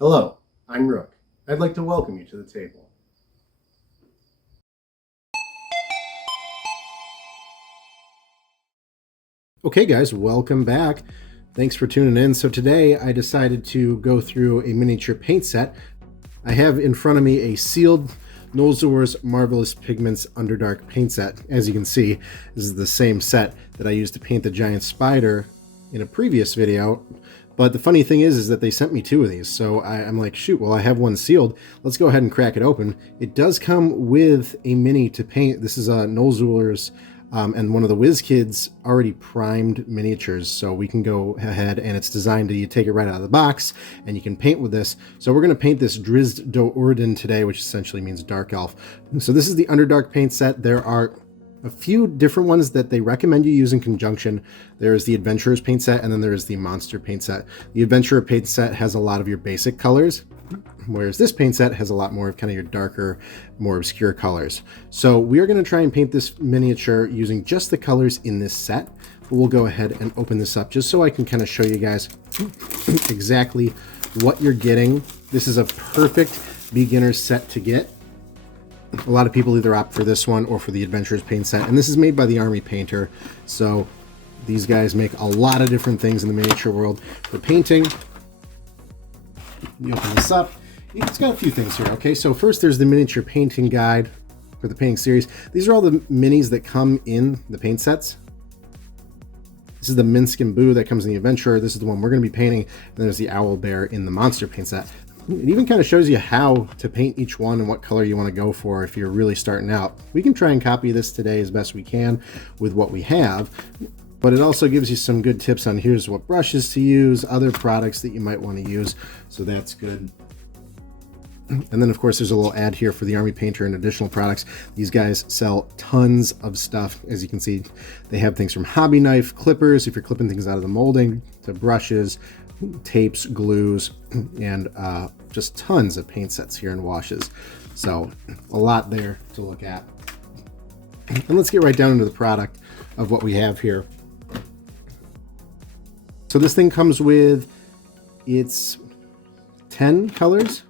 Hello, I'm Rook. I'd like to welcome you to the table. Okay guys, welcome back. Thanks for tuning in. So today I decided to go through a miniature paint set. I have in front of me a sealed Nolzur's Marvelous Pigments Underdark Paint Set. As you can see, this is the same set that I used to paint the giant spider in a previous video. But the funny thing is that they sent me two of these. So I'm like, shoot, well, I have one sealed. Let's go ahead and crack it open. It does come with a mini to paint. This is a Nolzur's and one of the WizKids already primed miniatures, so we can go ahead, and it's designed to, you take it right out of the box and you can paint with this. So we're going to paint this Drizzt Do'Urden today, which essentially means dark elf. So this is the Underdark paint set. There are a few different ones that they recommend you use in conjunction. There's the Adventurer's paint set, and then there's the Monster paint set. The Adventurer paint set has a lot of your basic colors, whereas this paint set has a lot more of kind of your darker, more obscure colors. So we are going to try and paint this miniature using just the colors in this set. But we'll go ahead and open this up just so I can kind of show you guys exactly what you're getting. This is a perfect beginner set to get. A lot of people either opt for this one or for the Adventurer's paint set, and this is made by the Army Painter. So these guys make a lot of different things in the miniature world for painting. You open this up. It's got a few things here. Okay, so first there's the miniature painting guide for the painting series. These are all the minis that come in the paint sets. This is the Minsk and Boo that comes in the Adventurer. This is the one we're going to be painting. And then there's the Owl Bear in the Monster paint set. It even kind of shows you how to paint each one and what color you want to go for if you're really starting out. We can try and copy this today as best we can with what we have, but it also gives you some good tips on here's what brushes to use, other products that you might want to use, so that's good. And then of course there's a little ad here for the Army Painter and additional products. These guys sell tons of stuff. As you can see, they have things from hobby knife clippers, if you're clipping things out of the molding, to brushes, tapes, glues, and just tons of paint sets here and washes. So a lot there to look at. And let's get right down into the product of what we have here. So this thing comes with its 10 colors.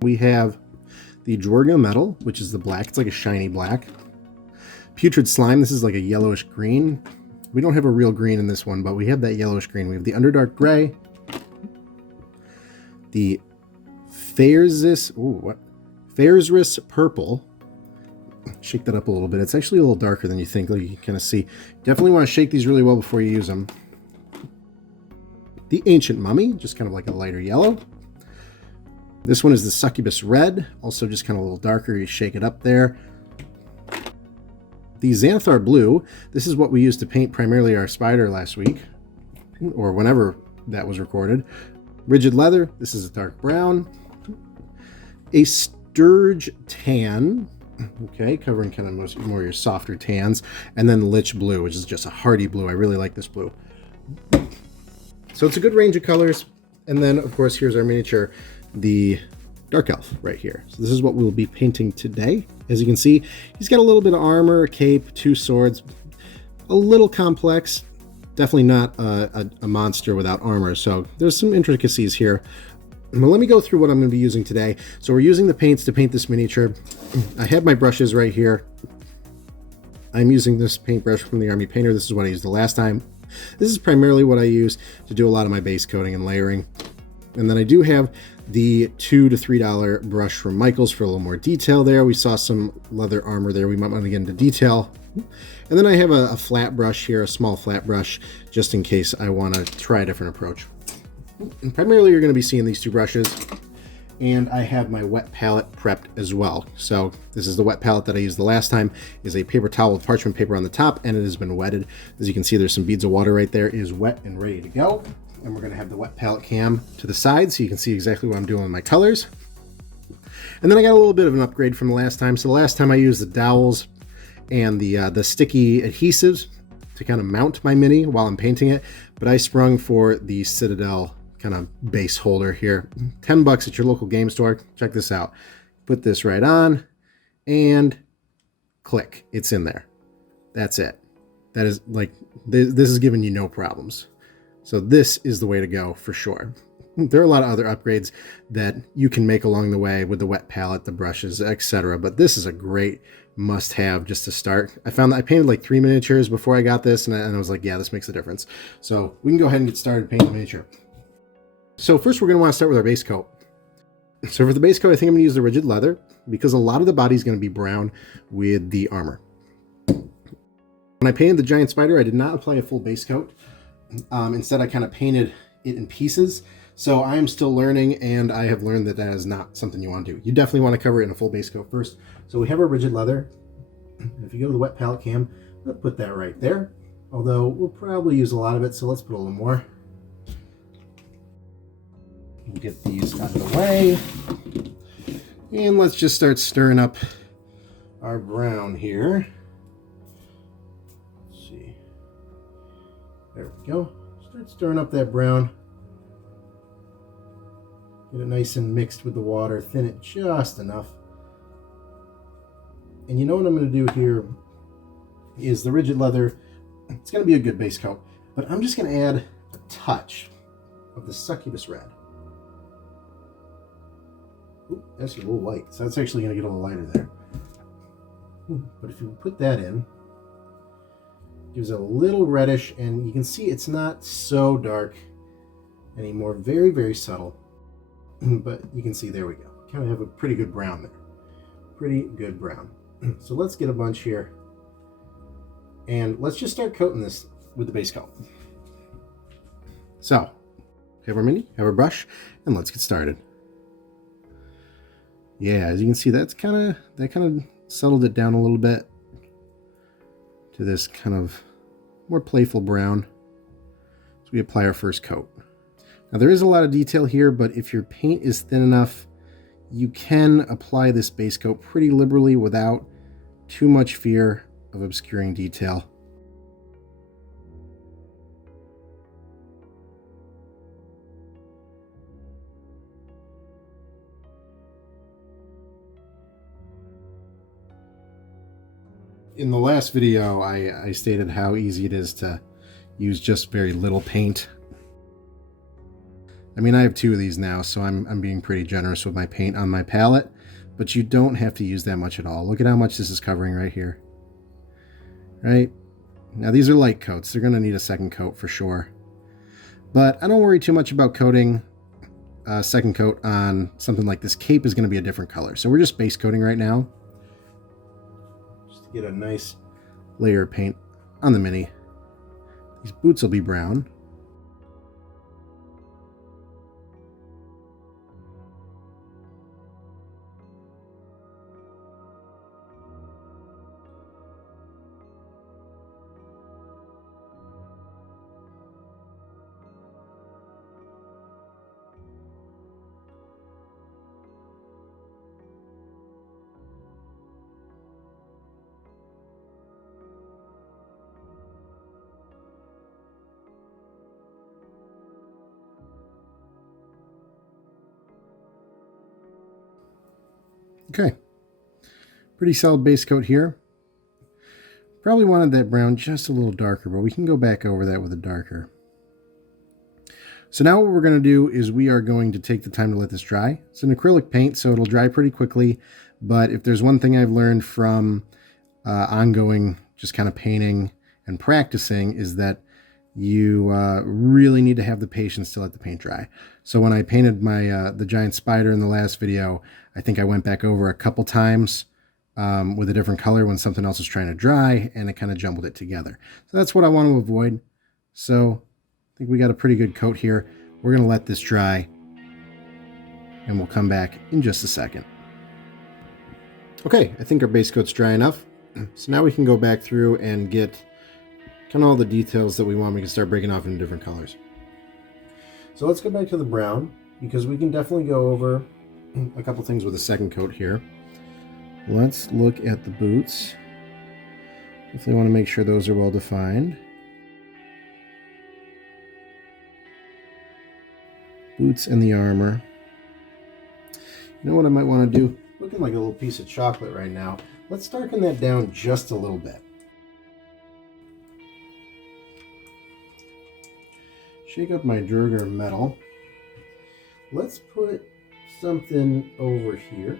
We have the Dwarga Metal, which is the black. It's like a shiny black. Putrid Slime. This is like a yellowish green. We don't have a real green in this one, but we have that yellowish green. We have the Underdark Gray. The Fairzis Purple. Shake that up a little bit. It's actually a little darker than you think. Like you can kind of see. Definitely want to shake these really well before you use them. The Ancient Mummy, just kind of like a lighter yellow. This one is the Succubus Red, also just kind of a little darker. You shake it up there. The Xanthar Blue, this is what we used to paint primarily our spider last week, or whenever that was recorded. Rigid Leather, this is a dark brown. A Sturge Tan, okay, covering kind of more your softer tans. And then Lich Blue, which is just a hardy blue. I really like this blue. So it's a good range of colors. And then, of course, here's our miniature, the Dark Elf right here. So this is what we'll be painting today. As you can see, he's got a little bit of armor, a cape, 2 swords, a little complex. Definitely not a monster without armor. So there's some intricacies here. Well, let me go through what I'm going to be using today. So we're using the paints to paint this miniature. I have my brushes right here. I'm using this paintbrush from the Army Painter. This is what I used the last time. This is primarily what I use to do a lot of my base coating and layering. And then I do have the $2 to $3 brush from Michaels for a little more detail there. We saw some leather armor there. We might want to get into detail. And then I have a flat brush here, a small flat brush, just in case I want to try a different approach. And primarily you're going to be seeing these two brushes. And I have my wet palette prepped as well. So this is the wet palette that I used the last time. Is a paper towel with parchment paper on the top, and it has been wetted. As you can see, there's some beads of water right there. It is wet and ready to go. And we're going to have the wet palette cam to the side so you can see exactly what I'm doing with my colors. And then I got a little bit of an upgrade from the last time. So the last time I used the dowels and the sticky adhesives to kind of mount my mini while I'm painting it, but I sprung for the Citadel kind of base holder here. $10 at your local game store. Check this out. Put this right on and click. It's in there. That's it. That is like, this is giving you no problems. So this is the way to go for sure. There are a lot of other upgrades that you can make along the way with the wet palette, the brushes, etc. But this is a great must-have just to start. I found that I painted like 3 miniatures before I got this, and I was like, yeah, this makes a difference. So we can go ahead and get started painting the miniature. So first we're going to want to start with our base coat. So for the base coat, I think I'm going to use the rigid leather because a lot of the body is going to be brown with the armor. When I painted the giant spider, I did not apply a full base coat. Instead, I kind of painted it in pieces. So I am still learning, and I have learned that that is not something you want to do. You definitely want to cover it in a full base coat first. So we have our rigid leather. If you go to the wet palette cam, let's put that right there. Although we'll probably use a lot of it, so let's put a little more. We'll get these out of the way. And let's just start stirring up our brown here. Let's see. There we go. Start stirring up that brown. Get it nice and mixed with the water. Thin it just enough. And you know what I'm going to do here is the rigid leather. It's going to be a good base coat, but I'm just going to add a touch of the succubus red. Ooh, that's a little light, so that's actually going to get a little lighter there. But if you put that in, it gives it a little reddish, and you can see it's not so dark anymore. Very, very subtle. But you can see, there we go. Kind of have a pretty good brown there. Pretty good brown. So let's get a bunch here. And let's just start coating this with the base coat. So, have our mini, have our brush, and let's get started. Yeah, as you can see, that kind of settled it down a little bit to this kind of more playful brown. So we apply our first coat. Now there is a lot of detail here, but if your paint is thin enough, you can apply this base coat pretty liberally without too much fear of obscuring detail. In the last video, I stated how easy it is to use just very little paint. I mean, I have 2 of these now, so I'm being pretty generous with my paint on my palette, but you don't have to use that much at all. Look at how much this is covering right here. Right? Now, these are light coats. They're going to need a second coat for sure. But I don't worry too much about coating a second coat on something like this. Cape is going to be a different color. So we're just base coating right now. Just to get a nice layer of paint on the mini. These boots will be brown. Okay, pretty solid base coat here. Probably wanted that brown just a little darker, but we can go back over that with a darker. So now what we're going to do is we are going to take the time to let this dry. It's an acrylic paint, so it'll dry pretty quickly, but if there's one thing I've learned from ongoing just kind of painting and practicing is that you really need to have the patience to let the paint dry. So when I painted my the giant spider in the last video, I think I went back over a couple times with a different color when something else was trying to dry, and it kind of jumbled it together. So that's what I want to avoid. So I think we got a pretty good coat here. We're going to let this dry, and we'll come back in just a second. Okay, I think our base coat's dry enough. So now we can go back through and get kind of all the details that we want. We can start breaking off into different colors. So let's go back to the brown, because we can definitely go over a couple things with a second coat here. Let's look at the boots. Definitely want to make sure those are well defined. Boots and the armor. You know what I might want to do? Looking like a little piece of chocolate right now. Let's darken that down just a little bit. Shake up my Durgar metal. let's put something over here.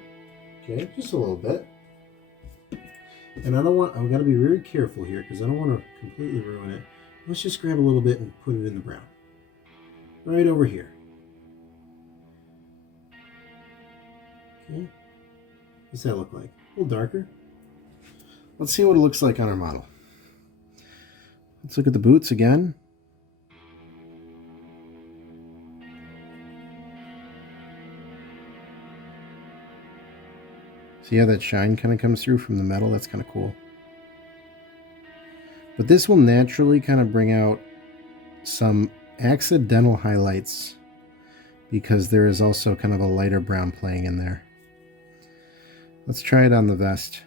Okay, just a little bit. And I'm gonna be very careful here because I don't want to completely ruin it. Let's just grab a little bit and put it in the brown. Right over here. Okay. What's that look like? A little darker. Let's see what it looks like on our model. Let's look at the boots again. See how that shine kind of comes through from the metal? That's kind of cool. But this will naturally kind of bring out some accidental highlights because there is also kind of a lighter brown playing in there. Let's try it on the vest.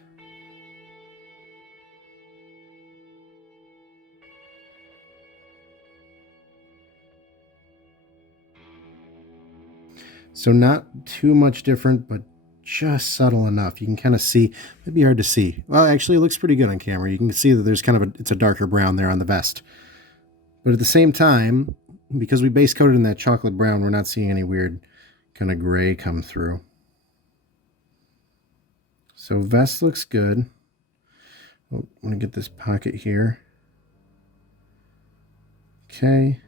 So not too much different, but just subtle enough. You can kind of see, it'd be hard to see. Well, actually it looks pretty good on camera. You can see that there's kind of it's a darker brown there on the vest. But at the same time, because we base coated in that chocolate brown, we're not seeing any weird kind of gray come through. So vest looks good. Oh, I want to get this pocket here. Okay.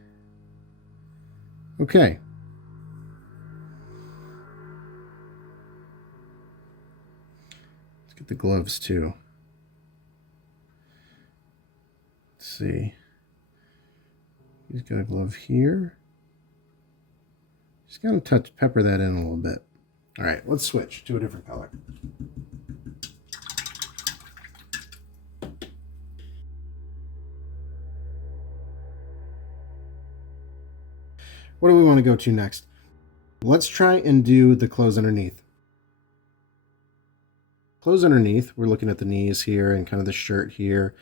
Okay. Let's get the gloves too. Let's see. He's got a glove here. Just gonna pepper that in a little bit. All right, let's switch to a different color. What do we want to go to next? Let's try and do the clothes underneath. Clothes underneath, we're looking at the knees here and kind of the shirt here.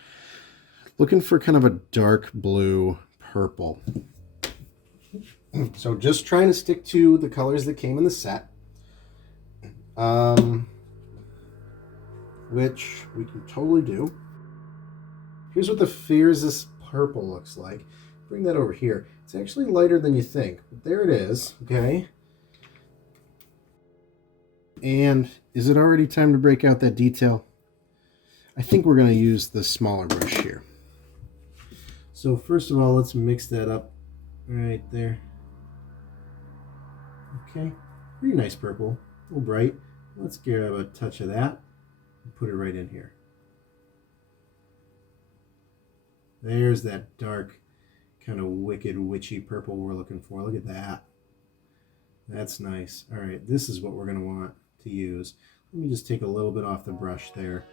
Looking for kind of a dark blue purple. So just trying to stick to the colors that came in the set. Which we can totally do. Here's what the Fears purple looks like. Bring that over here. It's actually lighter than you think, but there it is, okay? And is it already time to break out that detail? I think we're going to use the smaller brush here. So first of all, let's mix that up right there. Okay, pretty nice purple, a little bright. Let's grab a touch of that and put it right in here. There's that dark, kind of wicked, witchy purple we're looking for. Look at that. That's nice. All right, this is what we're going to want to use. Let me just take a little bit off the brush there.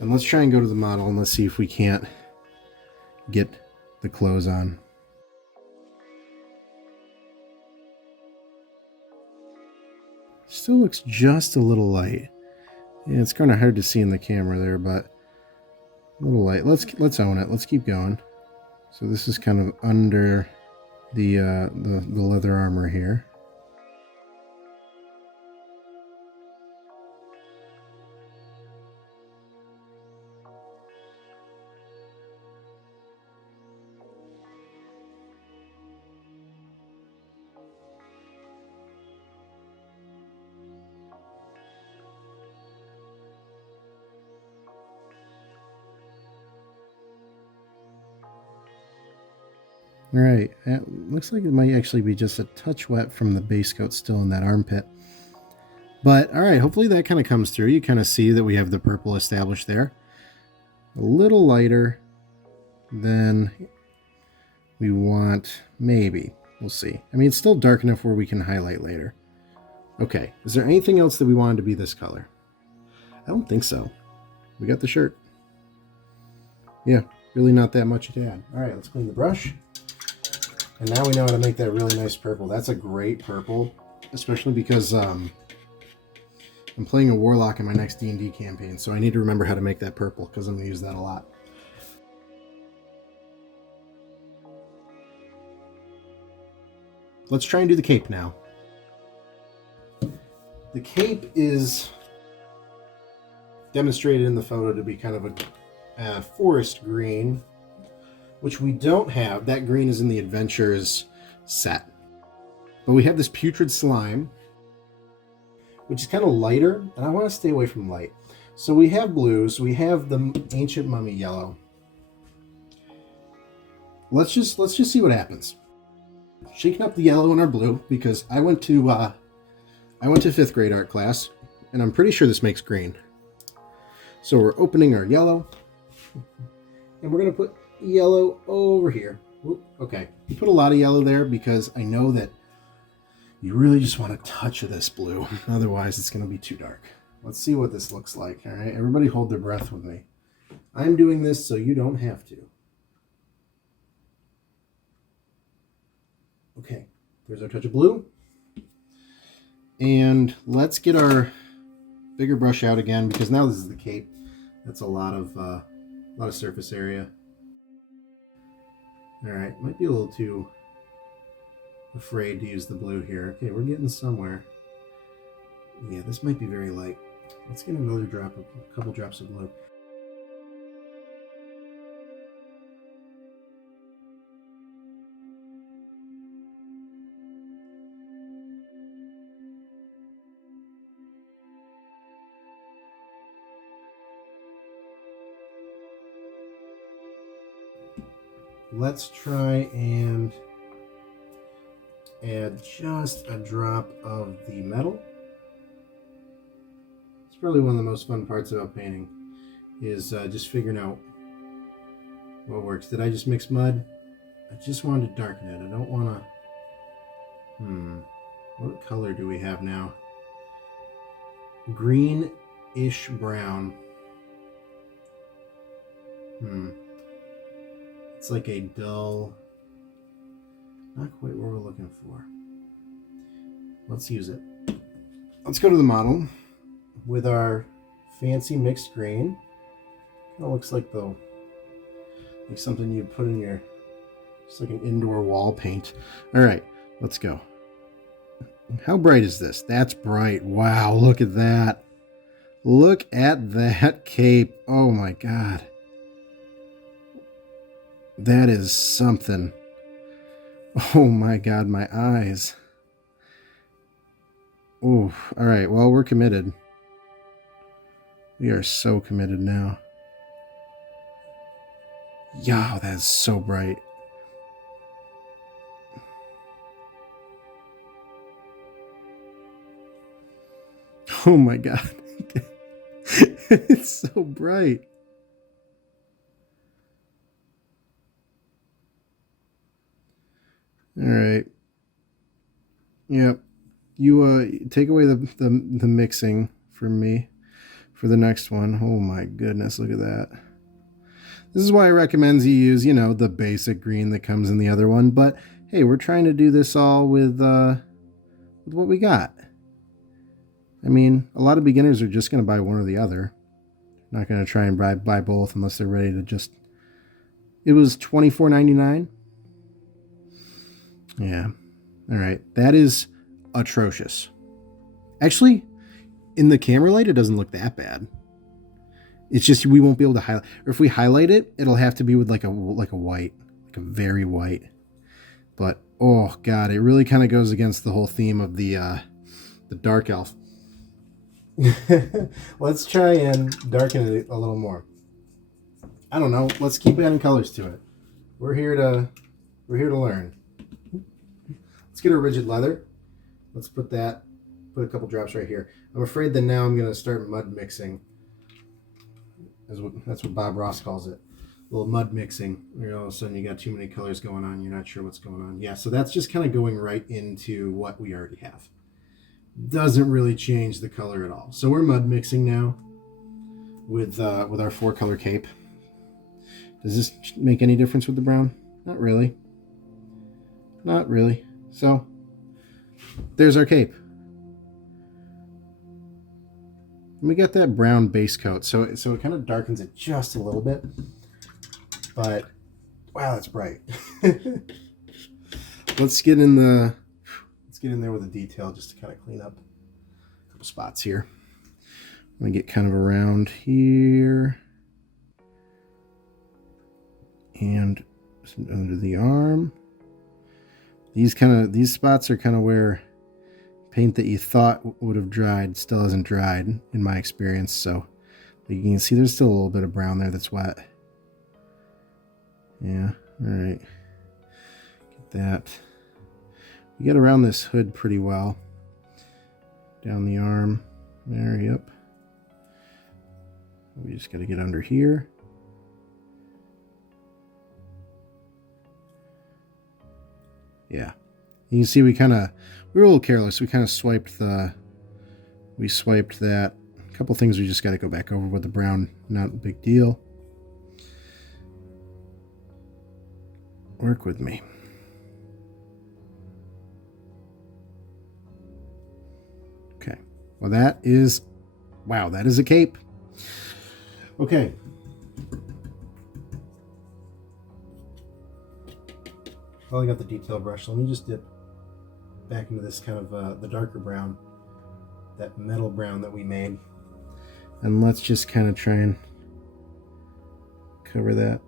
And let's try and go to the model and let's see if we can't get the clothes on. Still looks just a little light. Yeah, it's kind of hard to see in the camera there, but a little light. Let's own it. Let's keep going. So this is kind of under the leather armor here. Right, it looks like it might actually be just a touch wet from the base coat still in that armpit. But, alright, hopefully that kind of comes through. You kind of see that we have the purple established there. A little lighter than we want, maybe. We'll see. I mean, it's still dark enough where we can highlight later. Okay, is there anything else that we wanted to be this color? I don't think so. We got the shirt. Yeah, really not that much to add. Alright, let's clean the brush. And now we know how to make that really nice purple. That's a great purple, especially because I'm playing a Warlock in my next D&D campaign, so I need to remember how to make that purple because I'm going to use that a lot. Let's try and do the cape now. The cape is demonstrated in the photo to be kind of a forest green, which we don't have. That green is in the Adventures set. But we have this putrid slime, which is kind of lighter, and I want to stay away from light. So we have blues. We have the ancient mummy yellow. Let's just see what happens. Shaking up the yellow and our blue because I went to 5th grade art class, and I'm pretty sure this makes green. So we're opening our yellow, and we're gonna put yellow over here. Whoop, okay, you put a lot of yellow there because I know that you really just want a touch of this blue. Otherwise, it's gonna be too dark. Let's see what this looks like. All right, everybody hold their breath with me. I'm doing this so you don't have to. Okay, there's our touch of blue. And let's get our bigger brush out again because now this is the cape. That's a lot of surface area. All right, might be a little too afraid to use the blue here. Okay, we're getting somewhere. Yeah, this might be very light. Let's get another drop, a couple drops of blue. Let's try and add just a drop of the metal. It's probably one of the most fun parts about painting is just figuring out what works. Did I just mix mud? I just wanted to darken it. I don't want to... What color do we have now? Greenish brown. It's like a dull... Not quite what we're looking for. Let's use it. Let's go to the model with our fancy mixed green. Kind of looks like something you'd put in your... Just like an indoor wall paint. All right, let's go. How bright is this? That's bright. Wow, look at that. Look at that cape. Oh my God. That is something. Oh my God, my eyes. Oh, all right. Well, we're committed. We are so committed now. Yeah, that's so bright. Oh my God. It's so bright. All right. Yep. You take away the mixing from me for the next one. Oh my goodness, look at that. This is why I recommend you use, the basic green that comes in the other one. But hey, we're trying to do this all with what we got. I mean, a lot of beginners are just going to buy one or the other. Not going to try and buy both unless they're ready to just... It was $24.99. Yeah. All right. That is atrocious. Actually, in the camera light, it doesn't look that bad. It's just we won't be able to highlight. Or if we highlight it, it'll have to be with like a white, like a very white. But oh God, it really kind of goes against the whole theme of the dark elf. Let's try and darken it a little more. I don't know. Let's keep adding colors to it. We're here to learn. Let's get our rigid leather. Let's put a couple drops right here. I'm afraid that now I'm going to start mud mixing. That's what Bob Ross calls it. A little mud mixing. All of a sudden you got too many colors going on. You're not sure what's going on. Yeah, so that's just kind of going right into what we already have. Doesn't really change the color at all. So we're mud mixing now with our 4-color cape. Does this make any difference with the brown? Not really. Not really. So there's our cape. And we got that brown base coat, so it kind of darkens it just a little bit. But wow, that's bright. Let's get in there with a detail just to kind of clean up a couple spots here. I'm gonna get kind of around here and under the arm. These spots are kind of where paint that you thought would have dried still hasn't dried in my experience. So you can see there's still a little bit of brown there that's wet. Yeah, all right. Get that. We get around this hood pretty well. Down the arm. There, yep. We just got to get under here. Yeah. You can see we were a little careless. We kind of swiped that. A couple things we just got to go back over with the brown. Not a big deal. Work with me. Okay. Well, that is a cape. Okay. Well, I got the detail brush. Let me just dip back into this kind of the darker brown, that metal brown that we made. And let's just kind of try and cover that.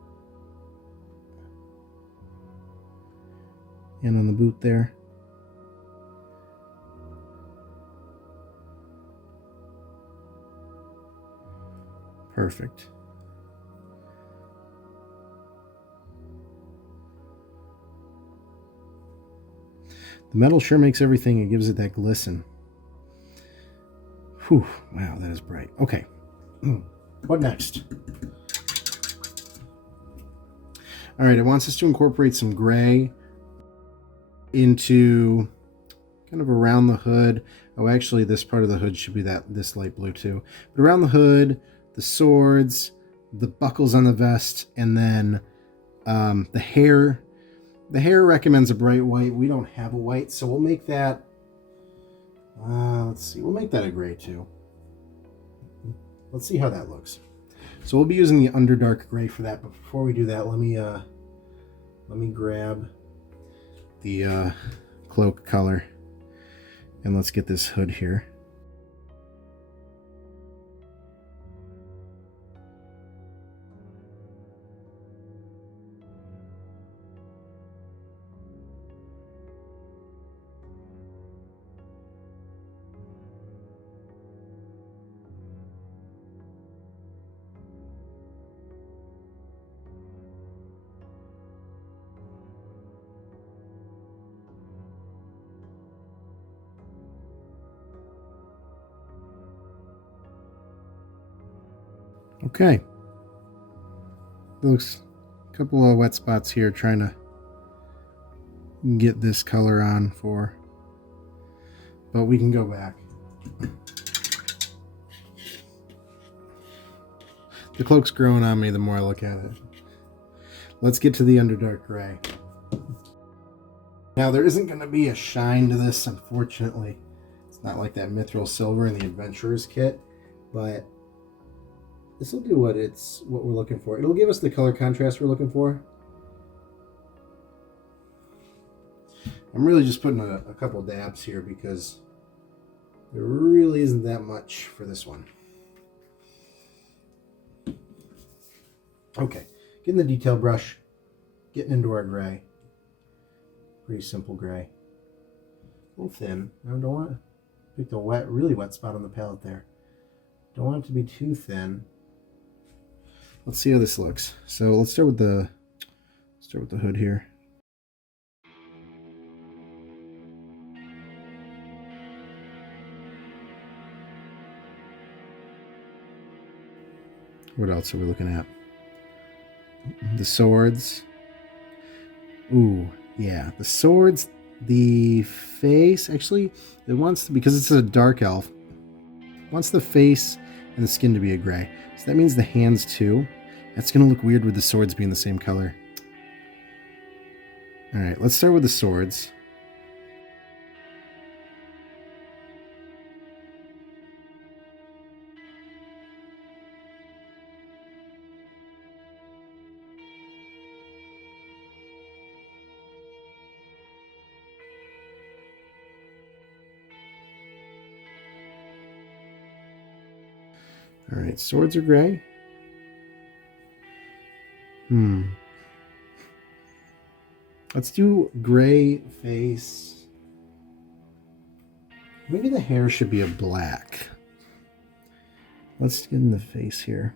And on the boot there. Perfect. The metal sure makes everything, it gives it that glisten. Whew, wow, that is bright. Okay, what next? All right, it wants us to incorporate some gray into kind of around the hood. Oh, actually, this part of the hood should be this light blue too. But around the hood, the swords, the buckles on the vest, and then the hair. The hair recommends a bright white. We don't have a white, so we'll make that. Let's see. We'll make that a gray too. Let's see how that looks. So we'll be using the Underdark gray for that. But before we do that, let me grab the cloak color, and let's get this hood here. Okay. Looks a couple of wet spots here trying to get this color on for, but we can go back. The cloak's growing on me the more I look at it. Let's get to the Underdark gray. Now there isn't going to be a shine to this, unfortunately. It's not like that mithril silver in the Adventurer's kit, but this will do what we're looking for. It'll give us the color contrast we're looking for. I'm really just putting a couple dabs here because there really isn't that much for this one. Okay, getting the detail brush, getting into our gray. Pretty simple gray. A little thin. I don't want to pick the really wet spot on the palette there. Don't want it to be too thin. Let's see how this looks. So let's start with the hood here. What else are we looking at? The swords. Ooh, yeah, the swords. The face, actually, it wants to, because it's a dark elf, it wants the face and the skin to be a gray. So that means the hands too. That's going to look weird with the swords being the same color. All right, let's start with the swords. All right, swords are gray. Let's do gray face. Maybe the hair should be a black. Let's get in the face here.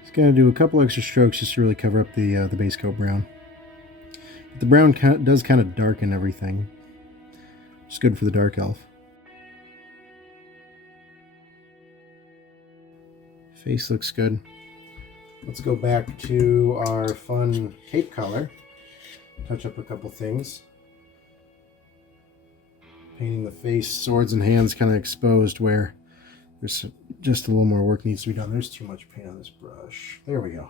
Just gotta do a couple extra strokes just to really cover up the base coat brown. But the brown does kind of darken everything. It's good for the dark elf. Face looks good. Let's go back to our fun cape color. Touch up a couple things. Painting the face, swords and hands kind of exposed where there's just a little more work needs to be done. There's too much paint on this brush. There we go.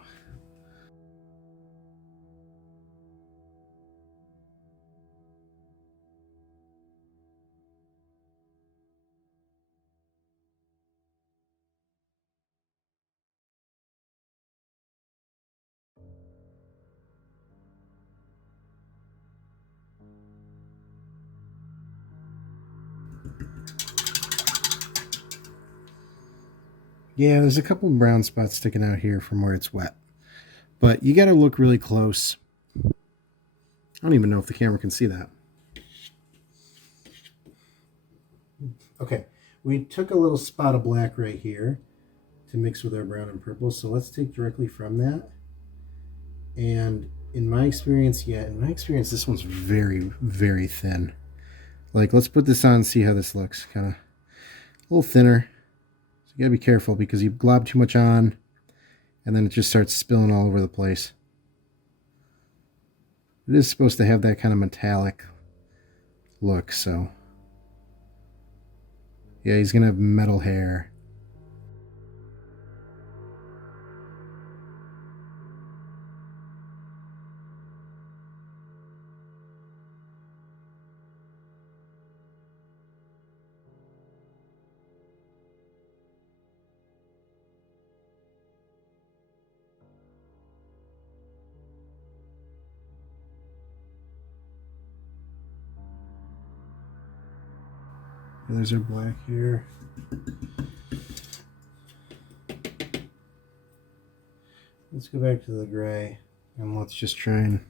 Yeah, there's a couple brown spots sticking out here from where it's wet. But you got to look really close. I don't even know if the camera can see that. Okay, we took a little spot of black right here to mix with our brown and purple. So let's take directly from that. And in my experience, this one's very, very thin. Like, let's put this on and see how this looks. Kind of a little thinner. So you gotta be careful because you glob too much on and then it just starts spilling all over the place. It is supposed to have that kind of metallic look, so yeah, he's gonna have metal hair. There's our black here. Let's go back to the gray and let's just try and,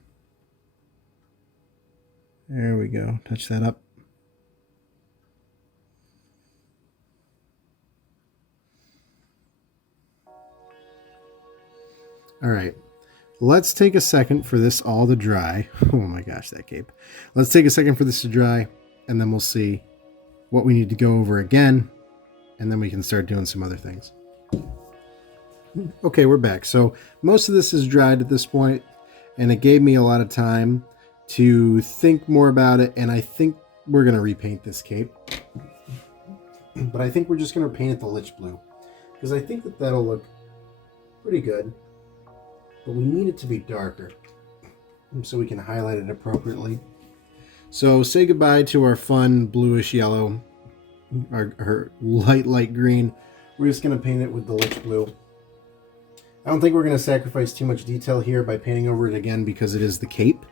there we go, touch that up. All right, let's take a second for this all to dry. Oh my gosh, that cape. Let's take a second for this to dry and then we'll see what we need to go over again, and then we can start doing some other things. Okay, we're back. So most of this is dried at this point, and it gave me a lot of time to think more about it, and I think we're going to repaint this cape. But I think we're just going to paint it the lich blue, because I think that that'll look pretty good, but we need it to be darker so we can highlight it appropriately. So say goodbye to our fun bluish yellow, our light green. We're just going to paint it with the lich blue. I don't think we're going to sacrifice too much detail here by painting over it again because it is the cape.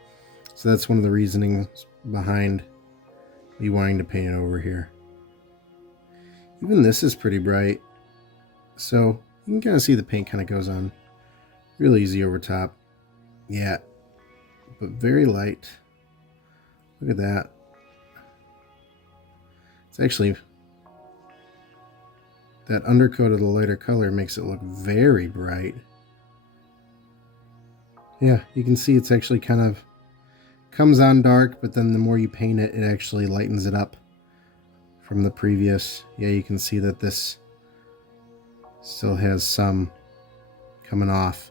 So that's one of the reasonings behind me wanting to paint it over here. Even this is pretty bright. So you can kind of see the paint kind of goes on real easy over top. Yeah, but very light. Look at that. It's actually, that undercoat of the lighter color makes it look very bright. Yeah, you can see it's actually kind of comes on dark, but then the more you paint it, it actually lightens it up from the previous. Yeah, you can see that this still has some coming off.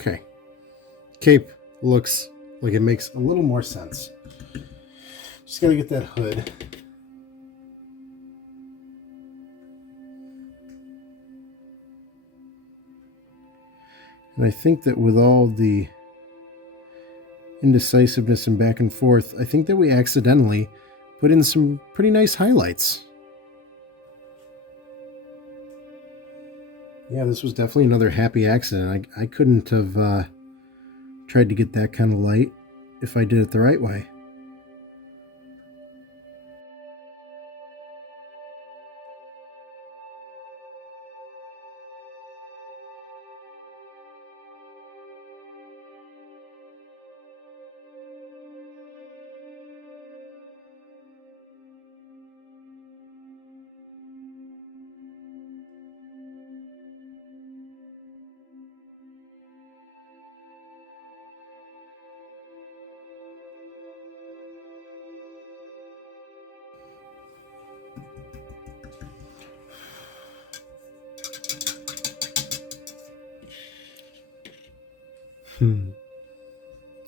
Okay. Cape looks like it makes a little more sense. Just gotta get that hood. And I think that with all the indecisiveness and back and forth, I think that we accidentally put in some pretty nice highlights. Yeah, this was definitely another happy accident. I couldn't have tried to get that kind of light if I did it the right way.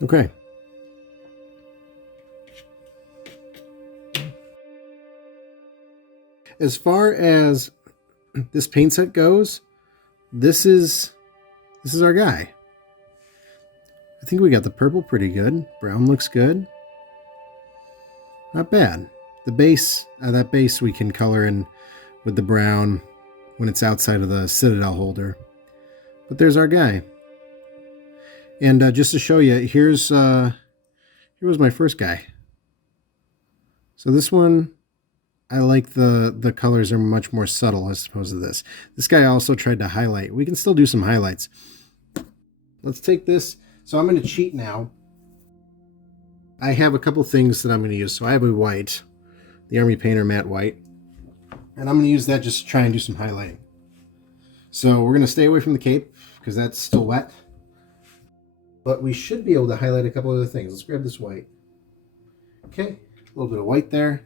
Okay. As far as this paint set goes, this is our guy. I think we got the purple pretty good. Brown looks good. Not bad. The base, that base we can color in with the brown when it's outside of the Citadel holder. But there's our guy. And just to show you, here was my first guy. So this one, I like the colors are much more subtle as opposed to this. This guy also tried to highlight. We can still do some highlights. Let's take this. So I'm going to cheat now. I have a couple things that I'm going to use. So I have a white, the Army Painter matte white. And I'm going to use that just to try and do some highlighting. So we're going to stay away from the cape because that's still wet. But we should be able to highlight a couple other things. Let's grab this white. Okay, a little bit of white there.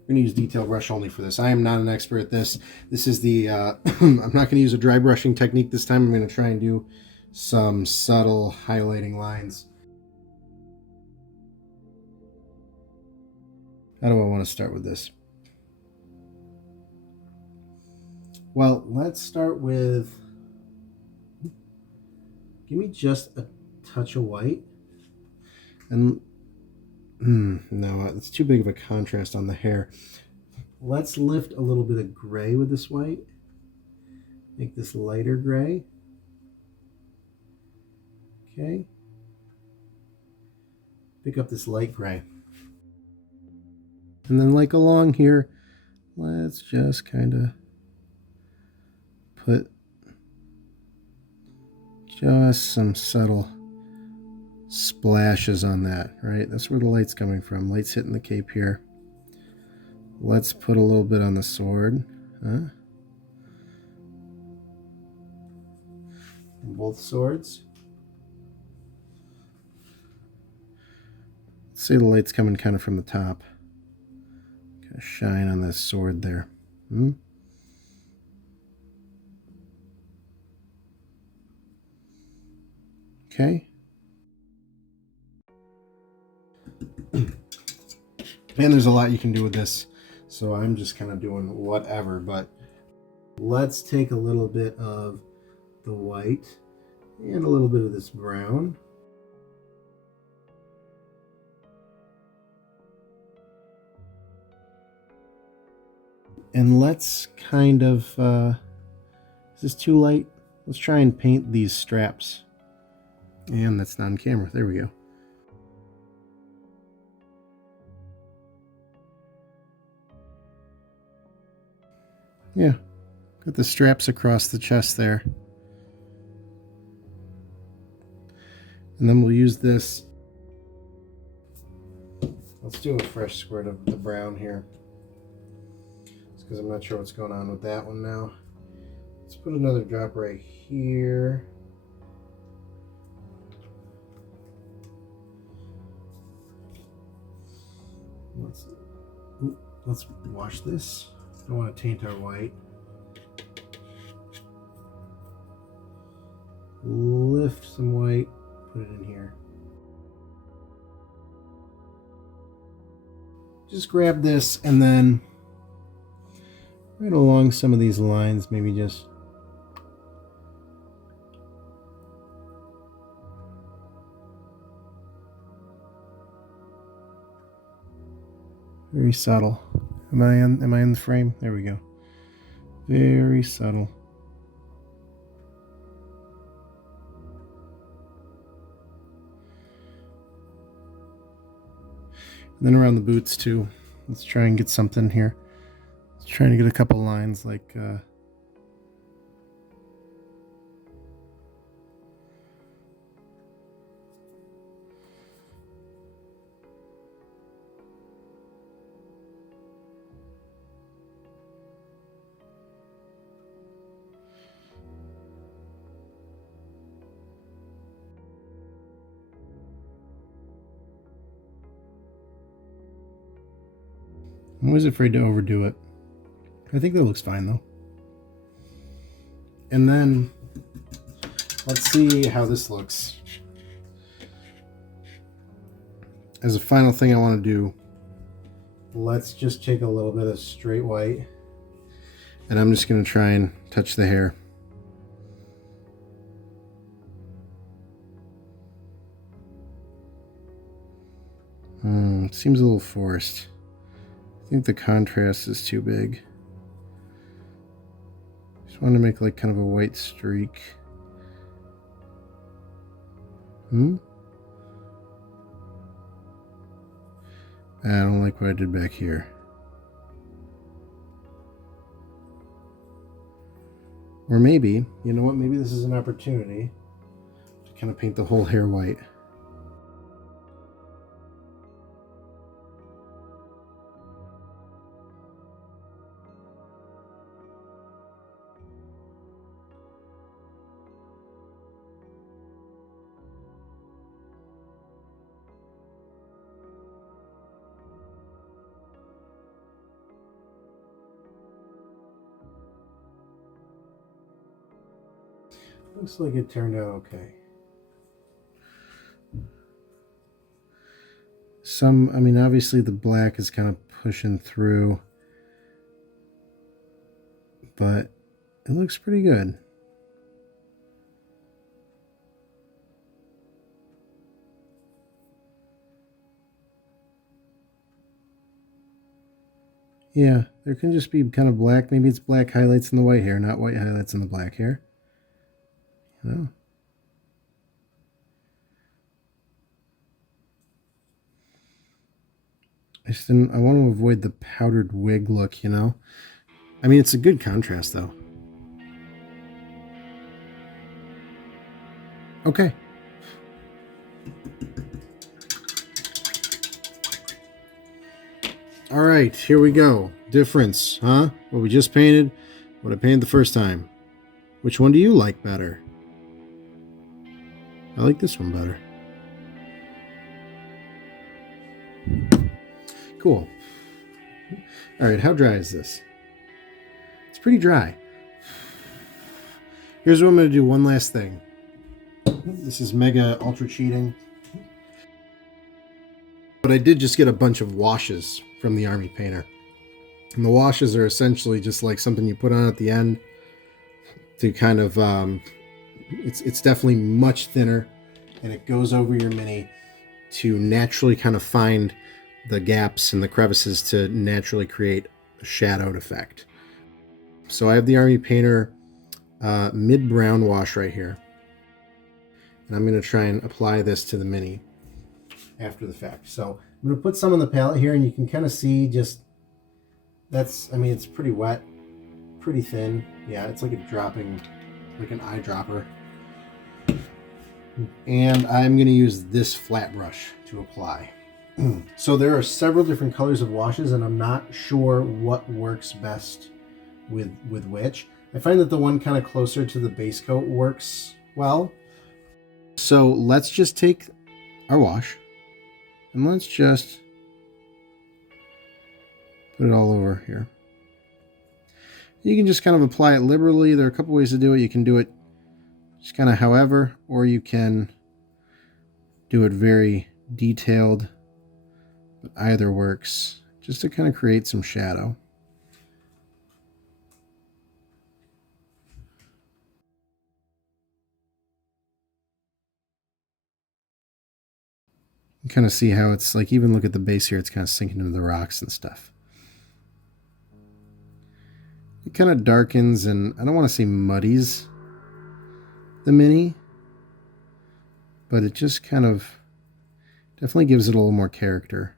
We're going to use detail brush only for this. I am not an expert at this. This is the, I'm not going to use a dry brushing technique this time. I'm going to try and do some subtle highlighting lines. How do I want to start with this? Well, let's start with, give me just a touch of white. And no, it's too big of a contrast on the hair. Let's lift a little bit of gray with this white. Make this lighter gray. Okay. Pick up this light gray. And then like along here, let's just kind of put just some subtle splashes on that, right? That's where the light's coming from. Light's hitting the cape here. Let's put a little bit on the sword. Huh? Both swords. Let's say the light's coming kind of from the top. Kind of shine on this sword there. Okay. And there's a lot you can do with this, so I'm just kind of doing whatever, but let's take a little bit of the white and a little bit of this brown. And let's kind of, is this too light? Let's try and paint these straps. And that's not on camera. There we go. Yeah, got the straps across the chest there. And then we'll use this. Let's do a fresh squirt of the brown here. Just because I'm not sure what's going on with that one now. Let's put another drop right here. Let's wash this. Don't want to taint our white. lift some white, put it in here. Just grab this and then right along some of these lines, maybe just very subtle. Am I in the frame? There we go. Very subtle. And then around the boots too. Let's try and get something here. Let's try to get a couple lines like I'm always afraid to overdo it. I think that looks fine though. And then let's see how this looks. As a final thing I want to do, let's just take a little bit of straight white and I'm just going to try and touch the hair. It seems a little forced. I think the contrast is too big. Just want to make like kind of a white streak. I don't like what I did back here. Or maybe, you know what, maybe this is an opportunity to kind of paint the whole hair white. Looks like it turned out okay. I mean, obviously the black is kind of pushing through, but it looks pretty good. Yeah, there can just be kind of black. Maybe it's black highlights in the white hair, not white highlights in the black hair. You know? I want to avoid the powdered wig look, you know? I mean, it's a good contrast, though. Okay. All right, here we go. Difference, huh? What we just painted, what I painted the first time. Which one do you like better? I like this one better. Cool. All right, how dry is this? It's pretty dry. Here's what I'm going to do, one last thing. This is mega ultra cheating. But I did just get a bunch of washes from the Army Painter. And the washes are essentially just like something you put on at the end to kind of, it's definitely much thinner, and it goes over your mini to naturally kind of find the gaps and the crevices to naturally create a shadowed effect. So I have the Army Painter mid-brown wash right here. And I'm going to try and apply this to the mini after the fact. So I'm going to put some on the palette here, and you can kind of see just, I mean, it's pretty wet, pretty thin. Yeah, it's like a dropping, like an eyedropper. And I'm going to use this flat brush to apply. So there are several different colors of washes, and I'm not sure what works best with which. I find that the one kind of closer to the base coat works well. So let's just take our wash and let's just put it all over here. You can just kind of apply it liberally. There are a couple ways to do it. You can do it Just kind of however, or you can do it very detailed, but either works, just to kind of create some shadow. You kind of see how it's like, even look at the base here, it's kind of sinking into the rocks and stuff. It kind of darkens, and I don't want to say muddies the mini, but it just kind of definitely gives it a little more character.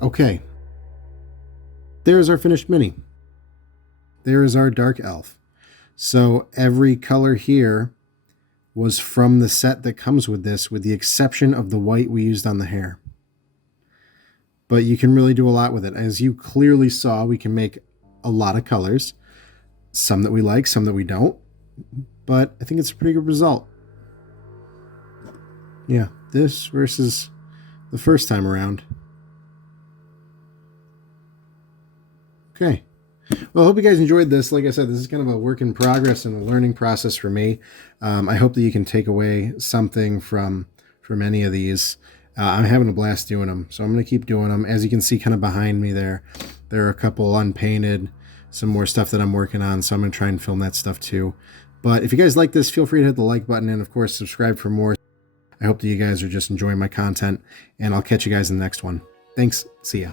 Okay, there's our finished mini. There is our dark elf. So every color here was from the set that comes with this, with the exception of the white we used on the hair. But you can really do a lot with it. As you clearly saw, we can make a lot of colors. Some that we like, some that we don't. But I think it's a pretty good result. Yeah, this versus the first time around. Okay. Well, I hope you guys enjoyed this. Like I said, this is kind of a work in progress and a learning process for me. I hope that you can take away something from any of these. I'm having a blast doing them, so I'm going to keep doing them. As you can see kind of behind me there are a couple unpainted, some more stuff that I'm working on, so I'm going to try and film that stuff too. But if you guys like this, feel free to hit the like button and, of course, subscribe for more. I hope that you guys are just enjoying my content, and I'll catch you guys in the next one. Thanks. See ya.